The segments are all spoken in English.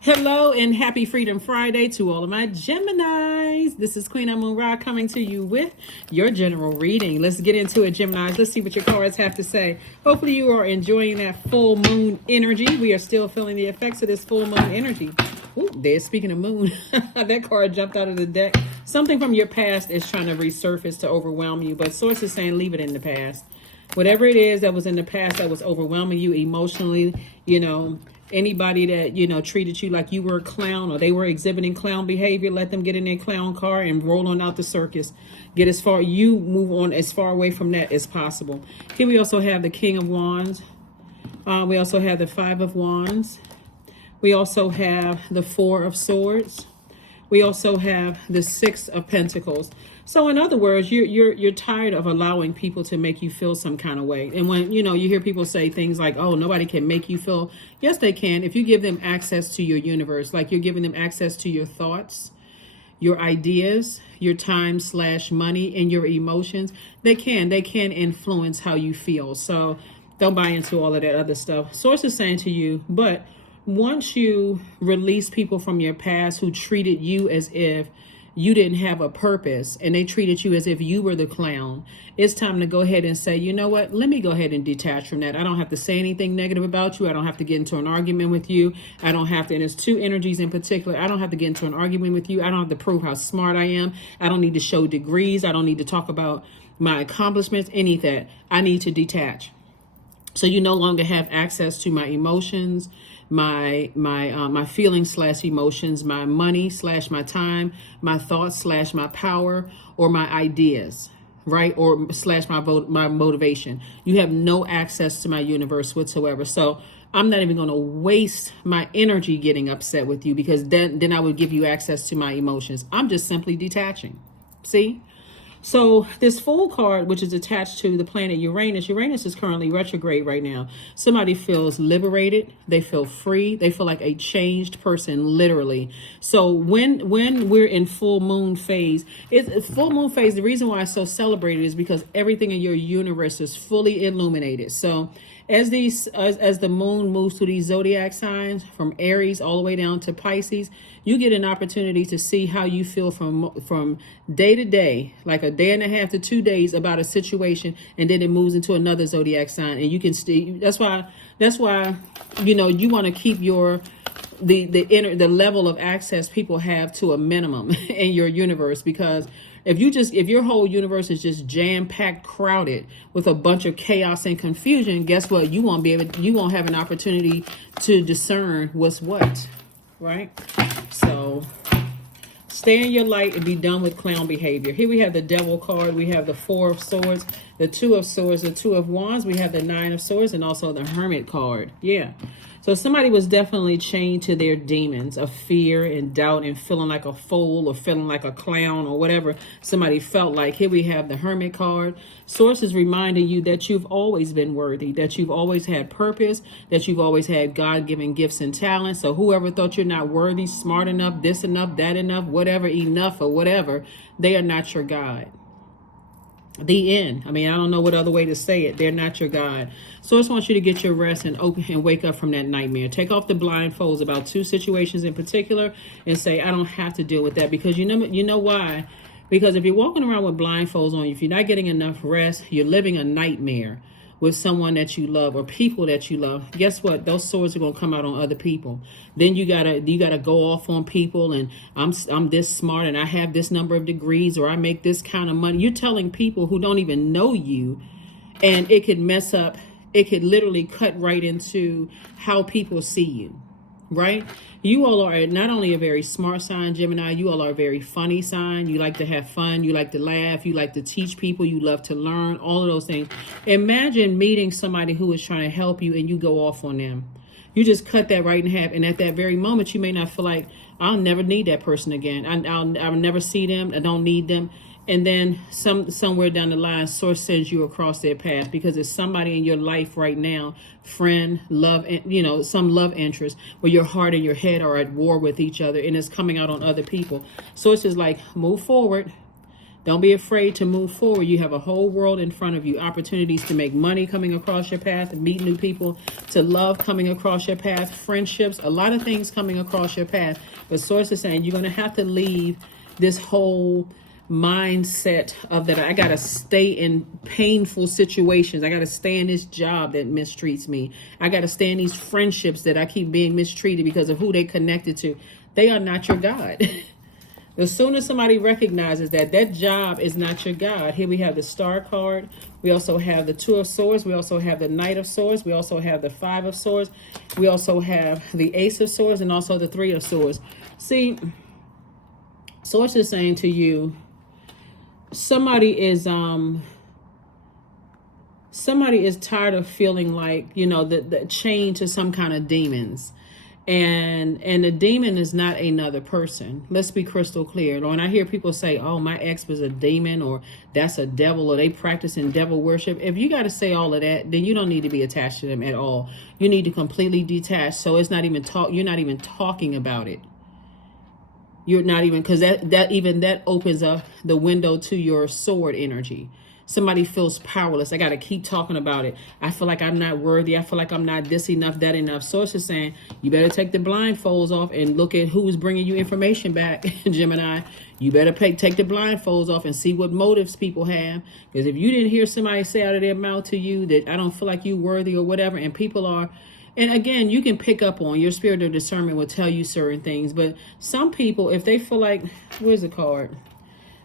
Hello and happy Freedom Friday to all of my Geminis. This is Queen Amun Ra coming to you with your general reading. Let's get into it, Geminis. Let's see what your cards have to say. Hopefully you are enjoying that full moon energy. We are still feeling the effects of this full moon energy. Ooh, there, speaking of moon, that card jumped out of the deck. Something from your past is trying to resurface to overwhelm you, but Source is saying leave it in the past. Whatever it is that was in the past that was overwhelming you emotionally, anybody that, treated you like you were a clown or they were exhibiting clown behavior, let them get in their clown car and roll on out the circus. You move on as far away from that as possible. Here we also have the King of Wands. We also have the Five of Wands. We also have the Four of Swords. We also have the Six of Pentacles. So in other words, you're tired of allowing people to make you feel some kind of way. And when, you hear people say things like, oh, nobody can make you feel. Yes, they can. If you give them access to your universe, like you're giving them access to your thoughts, your ideas, your time/money, and your emotions, they can influence how you feel. So don't buy into all of that other stuff. Source is saying to you, but once you release people from your past who treated you as if you didn't have a purpose and they treated you as if you were the clown, it's time to go ahead and say, you know what, let me go ahead and detach from that. I don't have to say anything negative about you. I don't have to get into an argument with you. I don't have to, and there's two energies in particular. I don't have to get into an argument with you. I don't have to prove how smart I am. I don't need to show degrees. I don't need to talk about my accomplishments, any of that. I need to detach. So you no longer have access to my emotions, my feelings/emotions, my money/my time, my thoughts/my power, or my ideas, right? Or /my motivation. You have no access to my universe whatsoever. So I'm not even going to waste my energy getting upset with you, because then I would give you access to my emotions. I'm just simply detaching. See? So this Fool card, which is attached to the planet Uranus is currently retrograde right now. Somebody feels liberated. They feel free. They feel like a changed person, literally. So when we're in full moon phase, the reason why it's so celebrated is because everything in your universe is fully illuminated. So as the moon moves through these zodiac signs from Aries all the way down to Pisces, you get an opportunity to see how you feel from day to day, like a day and a half to 2 days about a situation, and then it moves into another zodiac sign, and you can see. That's why you want to keep the level of access people have to a minimum in your universe, because if your whole universe is just jam-packed, crowded with a bunch of chaos and confusion, guess what? You won't have an opportunity to discern what's what, right? So stay in your light and be done with clown behavior. Here we have the Devil card. We have the Four of Swords, the Two of Swords, the Two of Wands. We have the Nine of Swords, and also the Hermit card. Yeah. So somebody was definitely chained to their demons of fear and doubt and feeling like a fool or feeling like a clown or whatever somebody felt like. Here we have the Hermit card. Source is reminding you that you've always been worthy, that you've always had purpose, that you've always had God-given gifts and talents. So whoever thought you're not worthy, smart enough, this enough, that enough, whatever, enough or whatever, they are not your God. The end. I mean, I don't know what other way to say it. They're not your God. So I just want you to get your rest and wake up from that nightmare. Take off the blindfolds about two situations in particular and say, I don't have to deal with that. Because you know why? Because if you're walking around with blindfolds on, if you're not getting enough rest, you're living a nightmare with someone that you love or people that you love. Guess what? Those swords are going to come out on other people. Then you gotta go off on people, and I'm this smart and I have this number of degrees, or I make this kind of money. You're telling people who don't even know you, and it could mess up. It could literally cut right into how people see you. Right? You all are not only a very smart sign, Gemini, you all are a very funny sign. You like to have fun. You like to laugh. You like to teach people. You love to learn. All of those things. Imagine meeting somebody who is trying to help you and you go off on them. You just cut that right in half. And at that very moment, you may not feel like, I'll never need that person again. I'll never see them. I don't need them. And then somewhere down the line, Source sends you across their path because it's somebody in your life right now, friend, love, some love interest, where your heart and your head are at war with each other, and it's coming out on other people. So it's just like, move forward, Don't be afraid to move forward. You have a whole world in front of you. Opportunities to make money coming across your path, meet new people, to love coming across your path, friendships, a lot of things coming across your path. But Source is saying you're going to have to leave this whole mindset of that I gotta stay in painful situations. I gotta stay in this job that mistreats me. I gotta stay in these friendships that I keep being mistreated because of who they connected to. They are not your God. As soon as somebody recognizes that that job is not your God, here we have the Star card. We also have the Two of Swords. We also have the Knight of Swords. We also have the Five of Swords. We also have the Ace of Swords and also the Three of Swords. See, Source is saying to you, somebody is tired of feeling like, you know, the chained to some kind of demons. And the demon is not another person. Let's be crystal clear. When I hear people say, oh, my ex was a demon, or that's a devil, or they practicing devil worship, if you got to say all of that, then you don't need to be attached to them at all. You need to completely detach. So it's not even you're not even talking about it. You're not even, because that opens up the window to your sword energy. Somebody feels powerless. I got to keep talking about it. I feel like I'm not worthy. I feel like I'm not this enough, that enough. Source is saying you better take the blindfolds off and look at who's bringing you information back, Gemini. You better take the blindfolds off and see what motives people have. Because if you didn't hear somebody say out of their mouth to you that I don't feel like you worthy or whatever, and people are, and again, you can pick up on your spirit of discernment will tell you certain things. But some people, if they feel like, where's the card?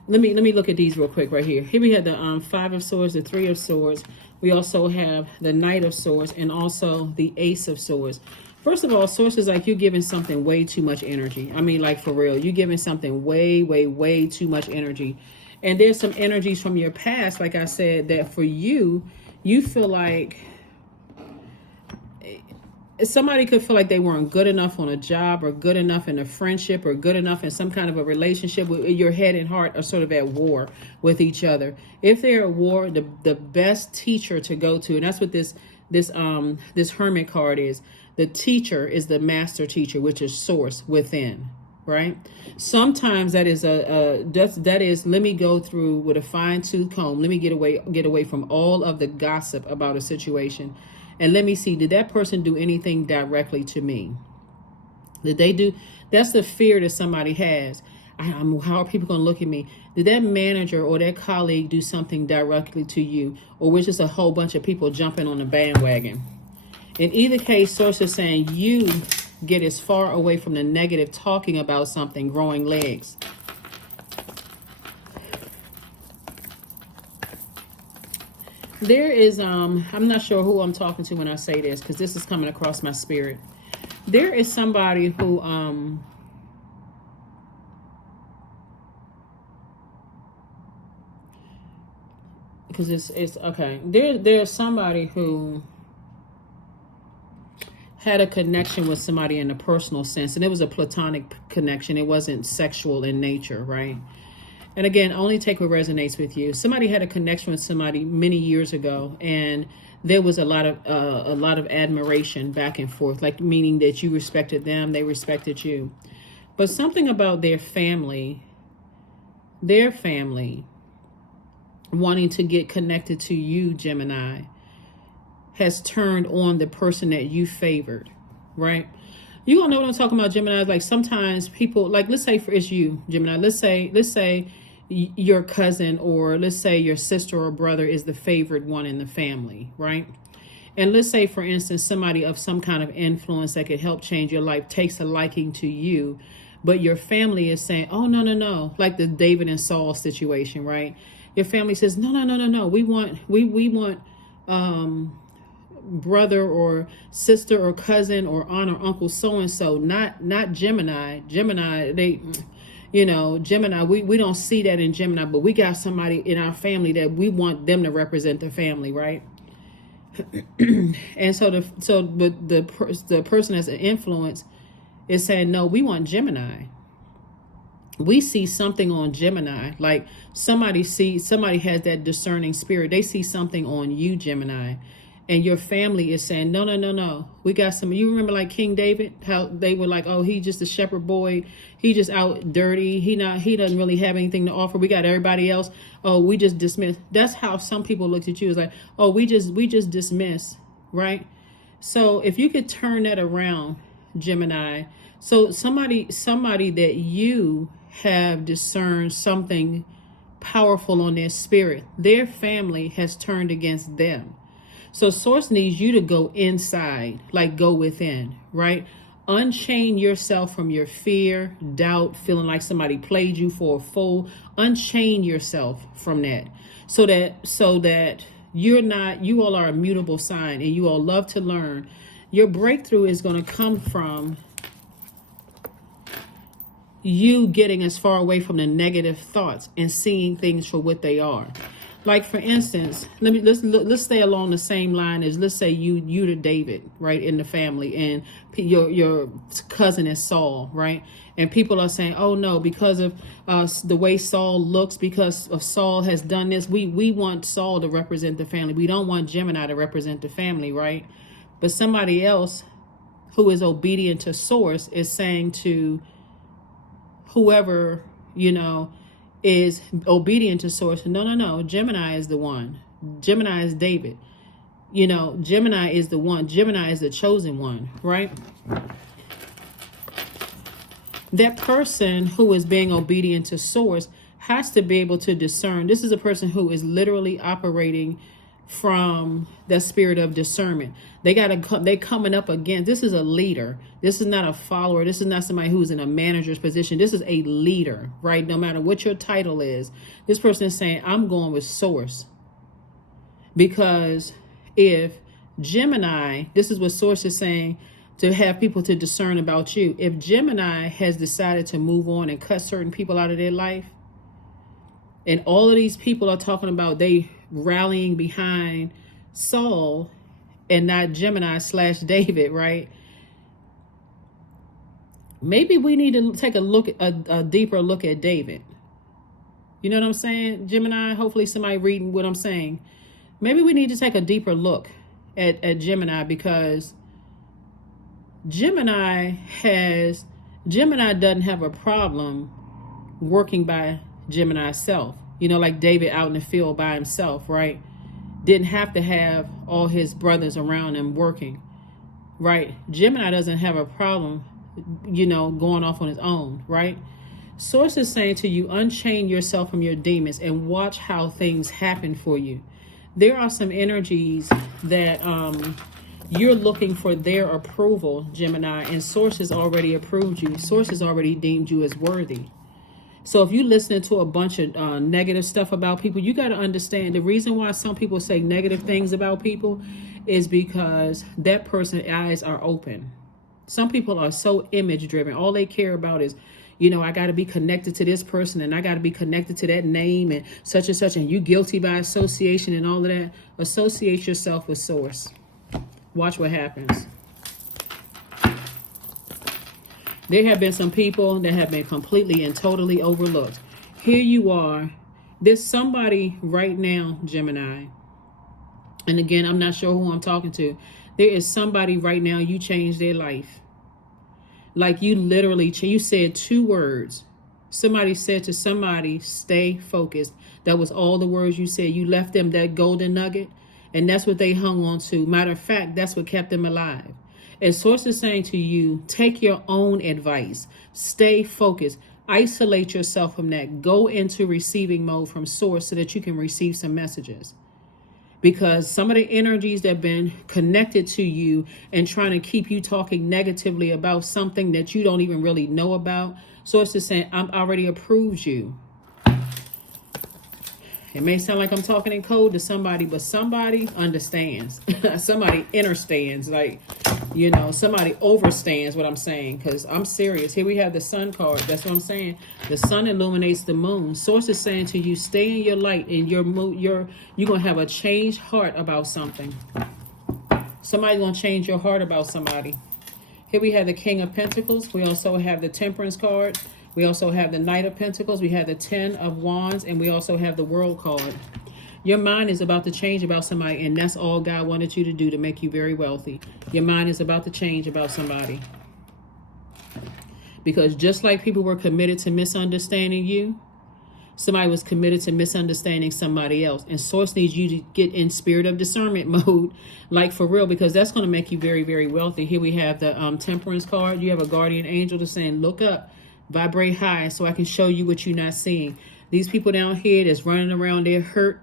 Let me look at these real quick right here. Here we have the Five of Swords, the Three of Swords. We also have the Knight of Swords and also the Ace of Swords. First of all, Source is like you're giving something way too much energy. I mean, like for real, you're giving something way, way, way too much energy. And there's some energies from your past, like I said, that for you, you feel like somebody could feel like they weren't good enough on a job or good enough in a friendship or good enough in some kind of a relationship. Your head and heart are sort of at war with each other. If they're at war, the best teacher to go to, and that's what this Hermit card is. The teacher is the master teacher, which is Source within, right? Sometimes that is that is let me go through with a fine-tooth comb. Let me get away from all of the gossip about a situation. And let me see, did that person do anything directly to me? Did they do? That's the fear that somebody has. How are people going to look at me? Did that manager or that colleague do something directly to you? Or was just a whole bunch of people jumping on the bandwagon? In either case, Source is saying you get as far away from the negative talking about something, growing legs. There is, I'm not sure who I'm talking to when I say this, because this is coming across my spirit. There is somebody who, because it's okay. There's somebody who had a connection with somebody in a personal sense, and it was a platonic connection. It wasn't sexual in nature, right? And again, only take what resonates with you. Somebody had a connection with somebody many years ago, and there was a lot of admiration back and forth, like meaning that you respected them, they respected you. But something about their family wanting to get connected to you, Gemini, has turned on the person that you favored, right? You don't know what I'm talking about, Gemini. Like sometimes people, like let's say it's you, Gemini. Let's say your cousin, or let's say your sister or brother is the favored one in the family, right? And let's say, for instance, somebody of some kind of influence that could help change your life takes a liking to you, but your family is saying, oh, no, like the David and Saul situation, right? Your family says, no. We want brother or sister or cousin or aunt or uncle so-and-so, not Gemini. Gemini, Gemini, we don't see that in Gemini, but we got somebody in our family that we want them to represent the family, right? And so the person as an influence is saying, no, we want Gemini. We see something on Gemini, like somebody has that discerning spirit. They see something on you, Gemini. and your family is saying, no, no, no, no, we got some. You remember like King David, how they were like, oh, he just a shepherd boy, he just out dirty, he doesn't really have anything to offer, we got everybody else, oh, we just dismiss. That's how some people looked at you, as like, oh, we just dismiss, right? So if you could turn that around, Gemini, so somebody that you have discerned something powerful on their spirit, their family has turned against them. So source needs you to go inside, like go within, right? Unchain yourself from your fear, doubt, feeling like somebody played you for a fool. Unchain yourself from that, so that you all are a mutable sign, and you all love to learn. Your breakthrough is going to come from you getting as far away from the negative thoughts and seeing things for what they are. Like for instance, let's stay along the same line as, let's say you to David, right, in the family, and your cousin is Saul, right? And people are saying, oh no, because of the way Saul looks, because of Saul has done this, we want Saul to represent the family. We don't want Gemini to represent the family, right? But somebody else who is obedient to source is saying to whoever, is obedient to source, no, Gemini is the one. Gemini is David. Gemini is the one. Gemini is the chosen one, right? That person who is being obedient to source has to be able to discern. This is a person who is literally operating from the spirit of discernment. They coming up against, this is a leader. This is not a follower. This is not somebody who's in a manager's position. This is a leader, right? No matter what your title is, this person is saying, I'm going with source. Because if Gemini, this is what source is saying, to have people to discern about you. If Gemini has decided to move on and cut certain people out of their life, and all of these people are talking about they rallying behind Saul and not Gemini / David, right? Maybe we need to take a deeper look at David. You know what I'm saying, Gemini? Hopefully somebody reading what I'm saying. Maybe we need to take a deeper look at Gemini, because Gemini doesn't have a problem working by Gemini's self. Like David out in the field by himself, right? Didn't have to have all his brothers around him working, right? Gemini doesn't have a problem, going off on his own, right? Source is saying to you, unchain yourself from your demons and watch how things happen for you. There are some energies that you're looking for their approval, Gemini, and Source has already approved you. Source has already deemed you as worthy. So if you listen to a bunch of negative stuff about people, you got to understand the reason why some people say negative things about people is because that person's eyes are open. Some people are so image driven. All they care about is, I got to be connected to this person, and I got to be connected to that name and such, and you guilty by association and all of that. Associate yourself with source. Watch what happens. There have been some people that have been completely and totally overlooked. Here you are. There's somebody right now, Gemini. And again, I'm not sure who I'm talking to. There is somebody right now, you changed their life. Like you literally, you said 2 words. Somebody said to somebody, stay focused. That was all the words you said. You left them that golden nugget. And that's what they hung on to. Matter of fact, that's what kept them alive. And Source is saying to you, take your own advice. Stay focused. Isolate yourself from that. Go into receiving mode from Source so that you can receive some messages. Because some of the energies that have been connected to you and trying to keep you talking negatively about something that you don't even really know about, Source is saying, I'm already approved you. It may sound like I'm talking in code to somebody, but somebody understands. Somebody understands, somebody overstands what I'm saying, because I'm serious. Here we have the sun card. That's what I'm saying. The sun illuminates the moon. Source is saying to you, stay in your light, and you're going to have a changed heart about something. Somebody's going to change your heart about somebody. Here we have the King of Pentacles. We also have the Temperance card. We also have the Knight of Pentacles. We have the 10 of Wands, and we also have the World card. Your mind is about to change about somebody, and that's all God wanted you to do to make you very wealthy. Your mind is about to change about somebody. Because just like people were committed to misunderstanding you, somebody was committed to misunderstanding somebody else. And Source needs you to get in spirit of discernment mode, like for real, because that's going to make you very, very wealthy. Here we have the Temperance card. You have a guardian angel that's saying, look up, vibrate high, so I can show you what you're not seeing. These people down here that's running around, they're hurt.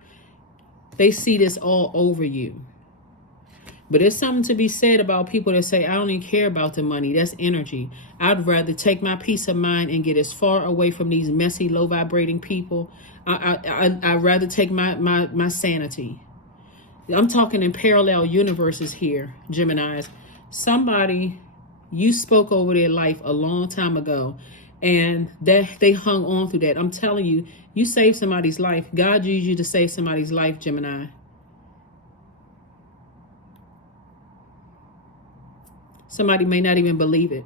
They see this all over you. But there's something to be said about people that say, I don't even care about the money. That's energy. I'd rather take my peace of mind and get as far away from these messy, low vibrating people. I'd rather take my sanity. I'm talking in parallel universes here, Geminis. Somebody, you spoke over their life a long time ago, and they hung on through that. I'm telling you, you saved somebody's life. God used you to save somebody's life, Gemini. Somebody may not even believe it.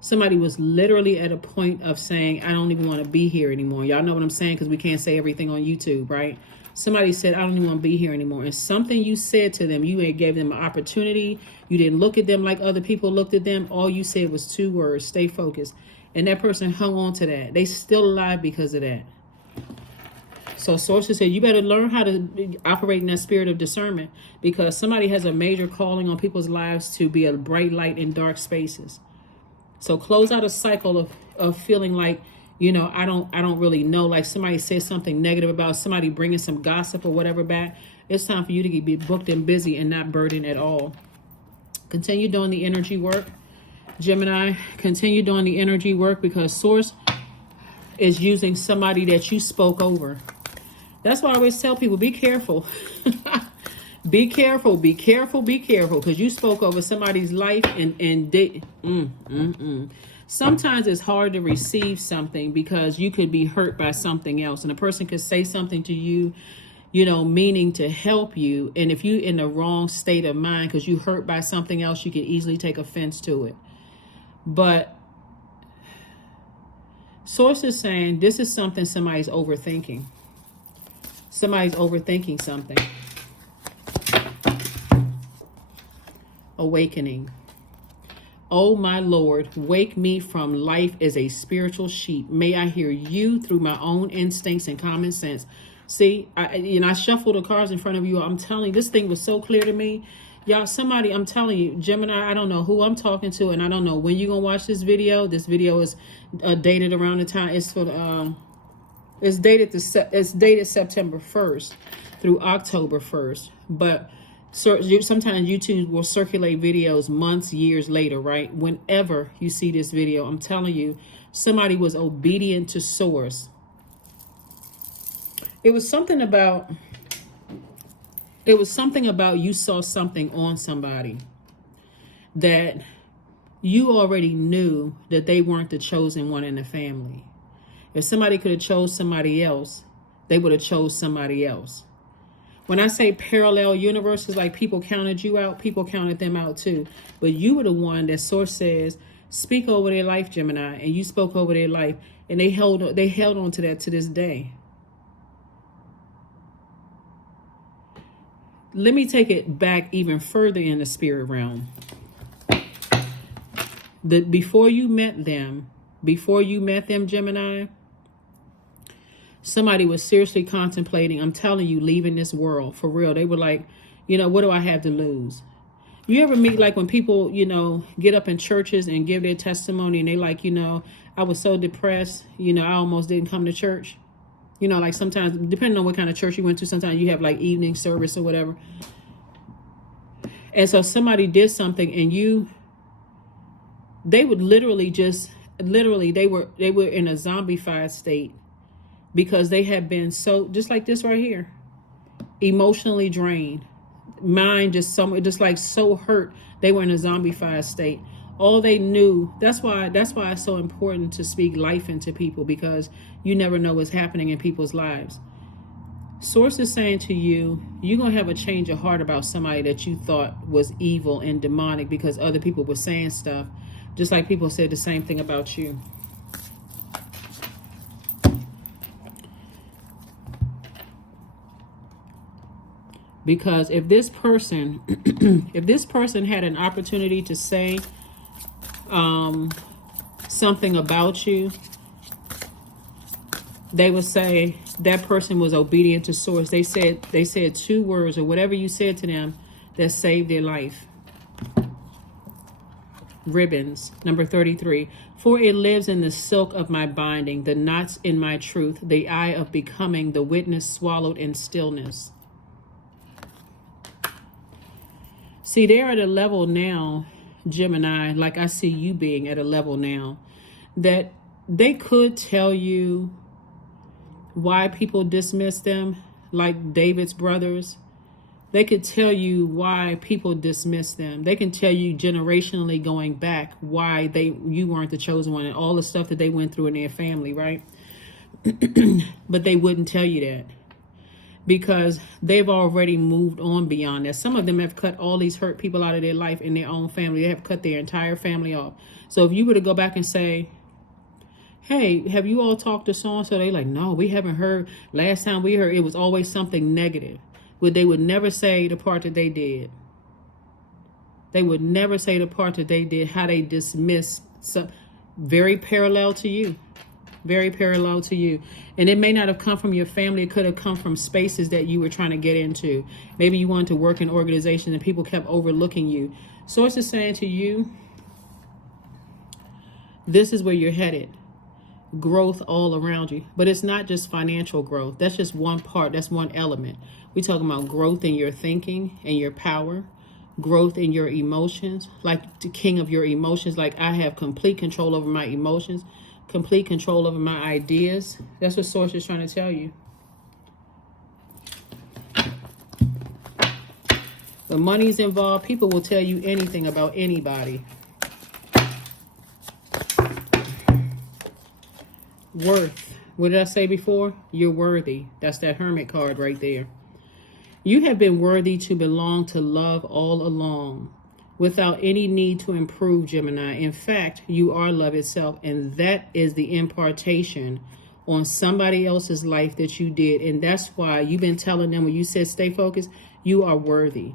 Somebody was literally at a point of saying, I don't even want to be here anymore. Y'all know what I'm saying, because we can't say everything on YouTube, right? Somebody said, I don't even want to be here anymore. And something you said to them, you gave them an opportunity. You didn't look at them like other people looked at them. All you said was 2 words, stay focused. And that person hung on to that. They still alive because of that. So sources said, you better learn how to operate in that spirit of discernment, because somebody has a major calling on people's lives to be a bright light in dark spaces. So close out a cycle of feeling like, you know, I don't really know, like somebody says something negative about somebody bringing some gossip or whatever back. It's time for you to be booked and busy and not burdened at all. Continue doing the energy work, Gemini. Continue doing the energy work, because Source is using somebody that you spoke over. That's why I always tell people, be careful. Be careful, be careful, be careful, because you spoke over somebody's life and they, Sometimes it's hard to receive something because you could be hurt by something else, and a person could say something to you, you know, meaning to help you. And if you're in the wrong state of mind because you hurt by something else, you can easily take offense to it. But Source is saying this is something somebody's overthinking. Somebody's overthinking something. Awakening. Oh my Lord, wake me from life as a spiritual sheep. May I hear you through my own instincts and common sense. See, I shuffled the cards in front of you. I'm telling you, this thing was so clear to me. Y'all, somebody, I'm telling you, Gemini, I don't know who I'm talking to, and I don't know when you're going to watch this video. This video is dated around the time. It's for it's dated September 1st through October 1st. But sometimes YouTube will circulate videos months, years later, right? Whenever you see this video, I'm telling you, somebody was obedient to Source. It was something about you saw something on somebody that you already knew that they weren't the chosen one in the family. If somebody could have chose somebody else, they would have chose somebody else. When I say parallel universes, like people counted you out, people counted them out too. But you were the one that Source says, speak over their life, Gemini, and you spoke over their life, and they held on to that to this day. Let me take it back even further in the spirit realm. Before you met them, Gemini, somebody was seriously contemplating, I'm telling you, leaving this world for real. They were like, what do I have to lose? You ever meet, like, when people, get up in churches and give their testimony and they like, I was so depressed, I almost didn't come to church. Like sometimes, depending on what kind of church you went to, sometimes you have like evening service or whatever. And so somebody did something and they would they were in a zombified state because they had been so, just like this right here, emotionally drained, mind just like so hurt. They were in a zombified state. All they knew, that's why it's so important to speak life into people, because you never know what's happening in people's lives. Source is saying to you, you're going to have a change of heart about somebody that you thought was evil and demonic because other people were saying stuff, just like people said the same thing about you. Because if this person, if this person had an opportunity to say something about you, they would say that person was obedient to source. They said 2 words or whatever you said to them that saved their life. Ribbons, number 33. For it lives in the silk of my binding, the knots in my truth, the eye of becoming, the witness swallowed in stillness. See, they're at a level now, Gemini, like I see you being at a level now, that they could tell you why people dismiss them, like David's brothers. They could tell you why people dismiss them. They can tell you generationally going back why you weren't the chosen one and all the stuff that they went through in their family, right? But they wouldn't tell you that because they've already moved on beyond that. Some of them have cut all these hurt people out of their life in their own family. They have cut their entire family off. So if you were to go back and say, hey, have you all talked to so-and-so? They're like, no, we haven't heard. Last time we heard, it was always something negative. But they would never say the part that they did. They would never say the part that they did, how they dismissed some. Very parallel to you. Very parallel to you. And it may not have come from your family. It could have come from spaces that you were trying to get into. Maybe you wanted to work in organizations and people kept overlooking you. Source is saying to you, this is where you're headed. Growth all around you. But it's not just financial growth. That's just one part. That's one element. We're talking about growth in your thinking and your power, growth in your emotions, like the king of your emotions. Like I have complete control over my emotions, complete control over my ideas. That's what Source is trying to tell you. When money's involved, people will tell you anything about anybody. Worth. What did I say before? You're worthy. That's that Hermit card right there. You have been worthy to belong to love all along without any need to improve, Gemini. In fact, you are love itself, and that is the impartation on somebody else's life that you did. And that's why you've been telling them when you said stay focused, you are worthy.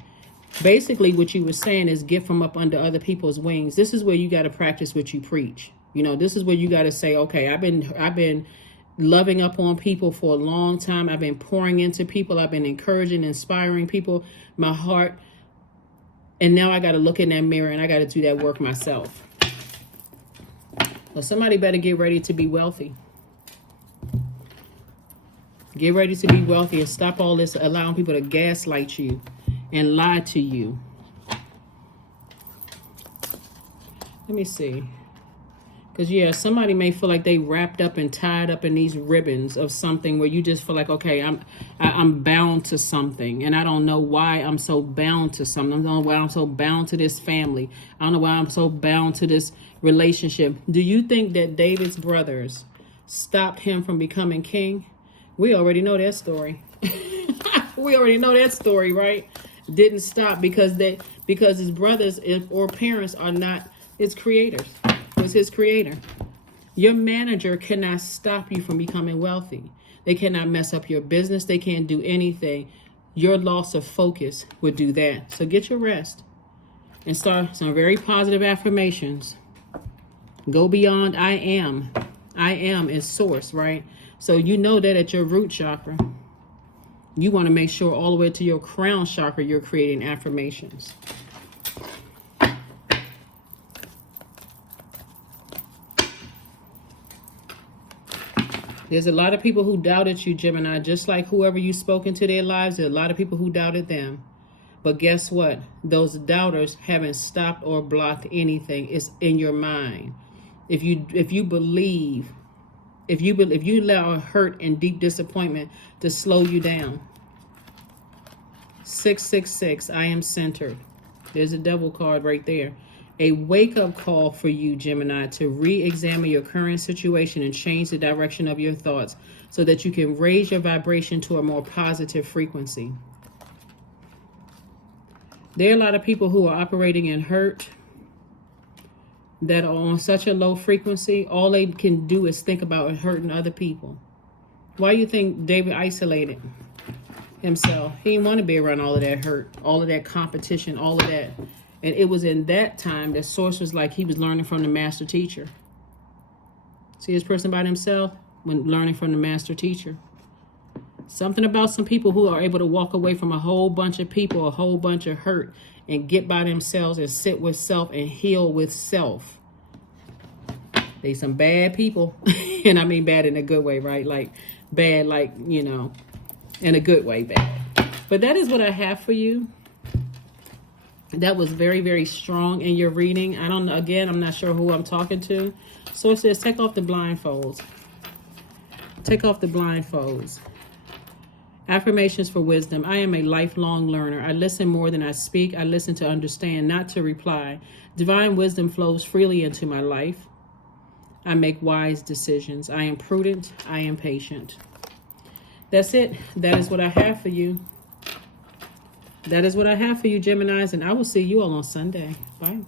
Basically, what you were saying is get from up under other people's wings. This is where you got to practice what you preach. You know, this is where you got to say, okay, I've been loving up on people for a long time. I've been pouring into people. I've been encouraging, inspiring people, my heart. And now I got to look in that mirror and I got to do that work myself. Well, somebody better get ready to be wealthy. Get ready to be wealthy and stop all this allowing people to gaslight you and lie to you. Let me see. Because, yeah, somebody may feel like they wrapped up and tied up in these ribbons of something where you just feel like, okay, I'm bound to something. And I don't know why I'm so bound to something. I don't know why I'm so bound to this family. I don't know why I'm so bound to this relationship. Do you think that David's brothers stopped him from becoming king? We already know that story. We already know that story, right? Didn't stop because his brothers or parents are not his creators. Was his creator. Your manager cannot stop you from becoming wealthy. They cannot mess up your business. They can't do anything. Your loss of focus would do that. So get your rest and start some very positive affirmations. Go beyond I am. I am is source, right? So you know that at your root chakra. You want to make sure all the way to your crown chakra you're creating affirmations. There's a lot of people who doubted you, Gemini, just like whoever you spoke into their lives. There are a lot of people who doubted them. But guess what? Those doubters haven't stopped or blocked anything. It's in your mind. If you believe, if you allow hurt and deep disappointment to slow you down. 666, I am centered. There's a devil card right there. A wake-up call for you, Gemini, to re-examine your current situation and change the direction of your thoughts so that you can raise your vibration to a more positive frequency. There are a lot of people who are operating in hurt that are on such a low frequency. All they can do is think about hurting other people. Why do you think David isolated? himself. He didn't want to be around all of that hurt, all of that competition, all of that. And it was in that time that Source was like he was learning from the master teacher. See this person by himself when learning from the master teacher. Something about some people who are able to walk away from a whole bunch of people, a whole bunch of hurt, and get by themselves and sit with self and heal with self. They some bad people. And I mean bad in a good way, right? Like bad, like, you know, in a good way bad. But that is what I have for you. That was very, very strong in your reading. I don't know. Again, I'm not sure who I'm talking to. So it says, take off the blindfolds. Take off the blindfolds. Affirmations for wisdom. I am a lifelong learner. I listen more than I speak. I listen to understand, not to reply. Divine wisdom flows freely into my life. I make wise decisions. I am prudent. I am patient. That's it. That is what I have for you. That is what I have for you, Geminis, and I will see you all on Sunday. Bye.